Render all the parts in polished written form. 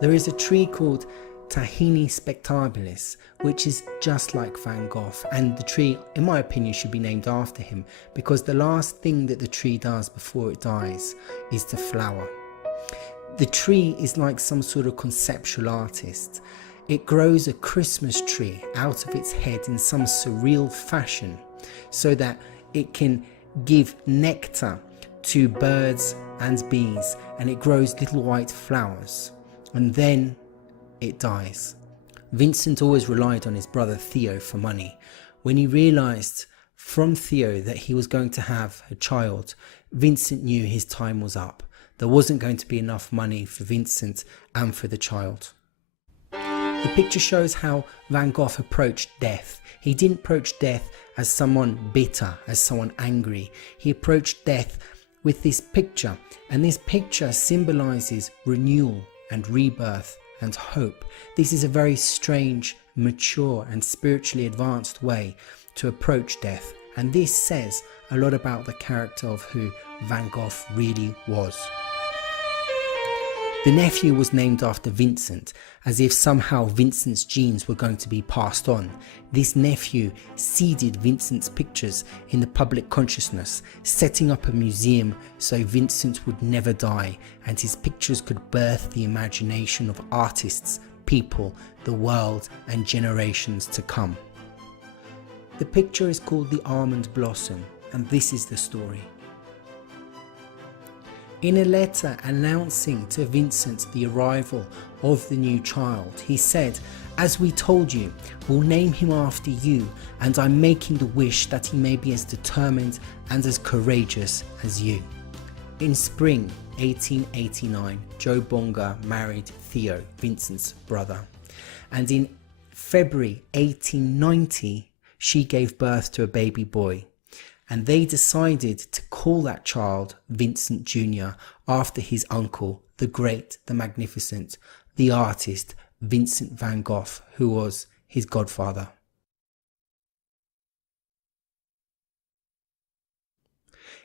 There is a tree called Tahini spectabilis, which is just like Van Gogh, and the tree, in my opinion, should be named after him, because the last thing that the tree does before it dies is to flower. The tree is like some sort of conceptual artist. It grows a Christmas tree out of its head in some surreal fashion so that it can give nectar to birds and bees, and it grows little white flowers, and then it dies. Vincent always relied on his brother Theo for money. When he realised from Theo that he was going to have a child, Vincent knew his time was up. There wasn't going to be enough money for Vincent and for the child. The picture shows how Van Gogh approached death. He didn't approach death as someone bitter, as someone angry. He approached death with this picture, and this picture symbolises renewal and rebirth and hope. This is a very strange, mature and spiritually advanced way to approach death, and this says a lot about the character of who Van Gogh really was. The nephew was named after Vincent, as if somehow Vincent's genes were going to be passed on. This nephew seeded Vincent's pictures in the public consciousness, setting up a museum so Vincent would never die and his pictures could birth the imagination of artists, people, the world and generations to come. The picture is called the Almond Blossom, and this is the story. In a letter announcing to Vincent the arrival of the new child, he said, "As we told you, we'll name him after you, and I'm making the wish that he may be as determined and as courageous as you." In spring 1889, Joe Bonga married Theo, Vincent's brother, and in February 1890, she gave birth to a baby boy. And they decided to call that child Vincent Jr. after his uncle, the great, the magnificent, the artist Vincent van Gogh, who was his godfather.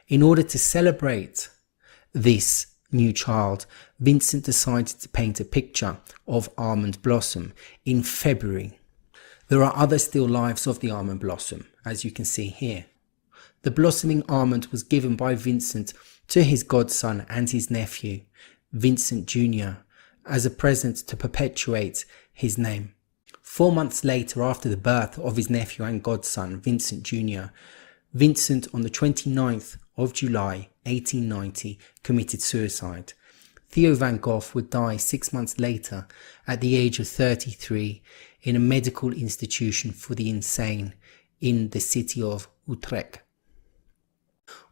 In order to celebrate this new child, Vincent decided to paint a picture of Almond Blossom in February. There are other still lifes of the almond blossom, as you can see here. The blossoming almond was given by Vincent to his godson and his nephew, Vincent Jr., as a present to perpetuate his name. 4 months later, after the birth of his nephew and godson, Vincent Jr., Vincent, on the 29th of July 1890, committed suicide. Theo van Gogh would die 6 months later at the age of 33 in a medical institution for the insane in the city of Utrecht.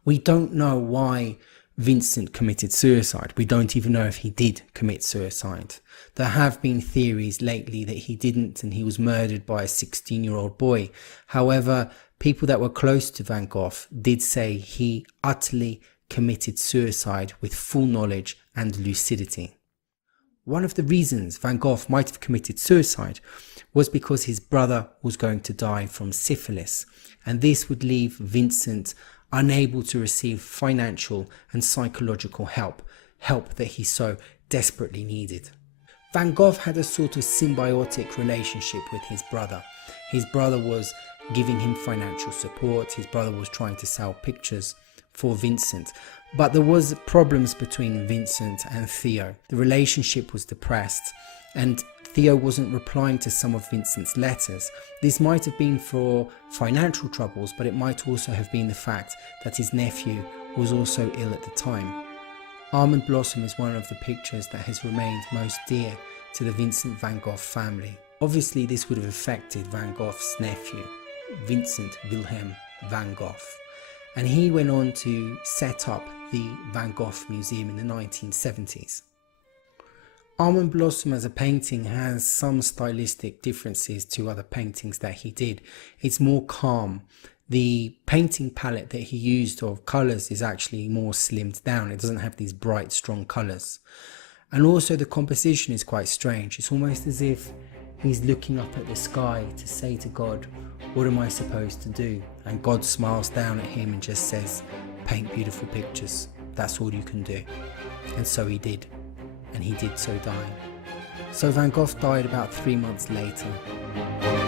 We don't know why Vincent committed suicide. We don't even know if he did commit suicide. There have been theories lately that he didn't and he was murdered by a 16-year-old boy. However, people that were close to Van Gogh did say he utterly committed suicide with full knowledge and lucidity. One of the reasons Van Gogh might have committed suicide was because his brother was going to die from syphilis, and this would leave Vincent unable to receive financial and psychological help that he so desperately needed. Van Gogh had a sort of symbiotic relationship with his brother. His brother was giving him financial support, his brother was trying to sell pictures for Vincent, but there was problems between Vincent and Theo. The relationship was depressed, and Theo wasn't replying to some of Vincent's letters. This might have been for financial troubles, but it might also have been the fact that his nephew was also ill at the time. Almond Blossom is one of the pictures that has remained most dear to the Vincent van Gogh family. Obviously, this would have affected Van Gogh's nephew, Vincent Wilhelm van Gogh, and he went on to set up the Van Gogh Museum in the 1970s. Almond Blossom as a painting has some stylistic differences to other paintings that he did. It's more calm. The painting palette that he used of colours is actually more slimmed down. It doesn't have these bright, strong colours. And also the composition is quite strange. It's almost as if he's looking up at the sky to say to God, "What am I supposed to do?" And God smiles down at him and just says, "Paint beautiful pictures. That's all you can do." And so he did. And he did so dying. So Van Gogh died about 3 months later.